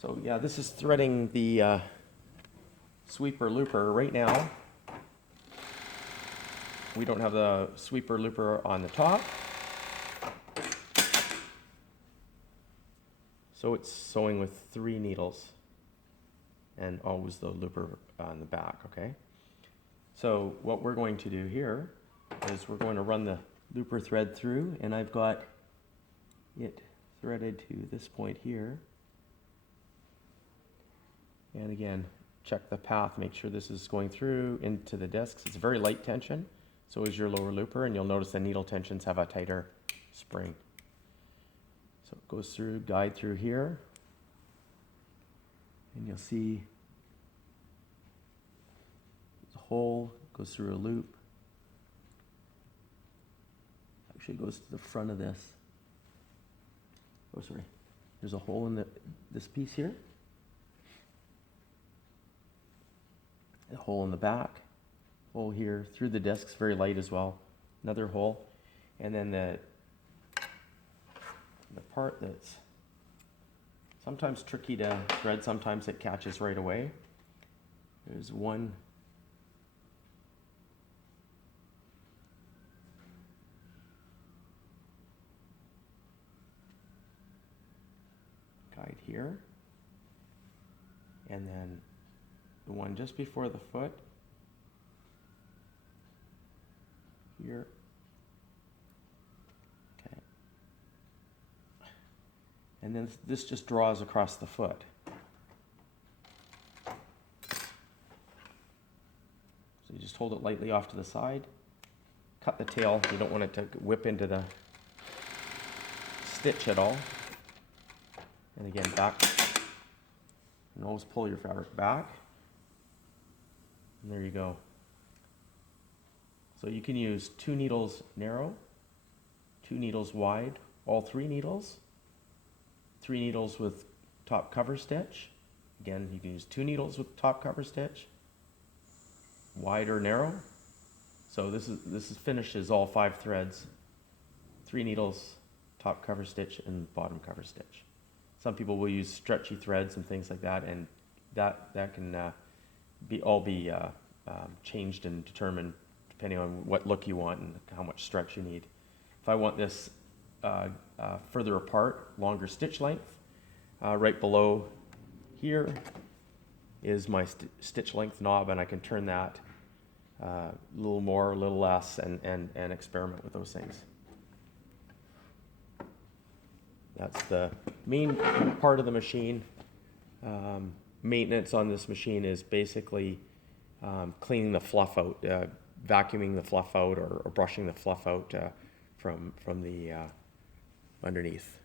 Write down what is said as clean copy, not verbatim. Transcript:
So yeah, this is threading the sweeper looper right now. We don't have the sweeper looper on the top, so it's sewing with 3 needles and always the looper on the back, okay? So what we're going to do here is we're going to run the looper thread through, and I've got it threaded to this point here. And again, check the path, make sure this is going through into the discs. It's very light tension, so is your lower looper, and you'll notice the needle tensions have a tighter spring. So it goes through, guide through here, and you'll see the hole goes through a loop. Actually goes to the front of this. Oh, sorry. There's a hole in this piece here. A hole in the back, hole here through the discs, very light as well, another hole, and then the part that's sometimes tricky to thread, sometimes it catches right away. There's one guide here, and then the one just before the foot here. Okay. And then this just draws across the foot. So you just hold it lightly off to the side, cut the tail. You don't want it to whip into the stitch at all. And again, back. And always pull your fabric back. And there you go. So you can use 2 needles narrow, 2 needles wide, all 3 needles, 3 needles with top cover stitch. Again, you can use 2 needles with top cover stitch, wide or narrow. So this is finishes all 5 threads, 3 needles, top cover stitch, and bottom cover stitch. Some people will use stretchy threads and things like that, and that can be changed and determined depending on what look you want and how much stretch you need. If I want this further apart, longer stitch length, right below here is my stitch length knob, and I can turn that a little more, a little less, and experiment with those things. That's the main part of the machine. Maintenance on this machine is basically cleaning the fluff out, vacuuming the fluff out, or brushing the fluff out from the underneath.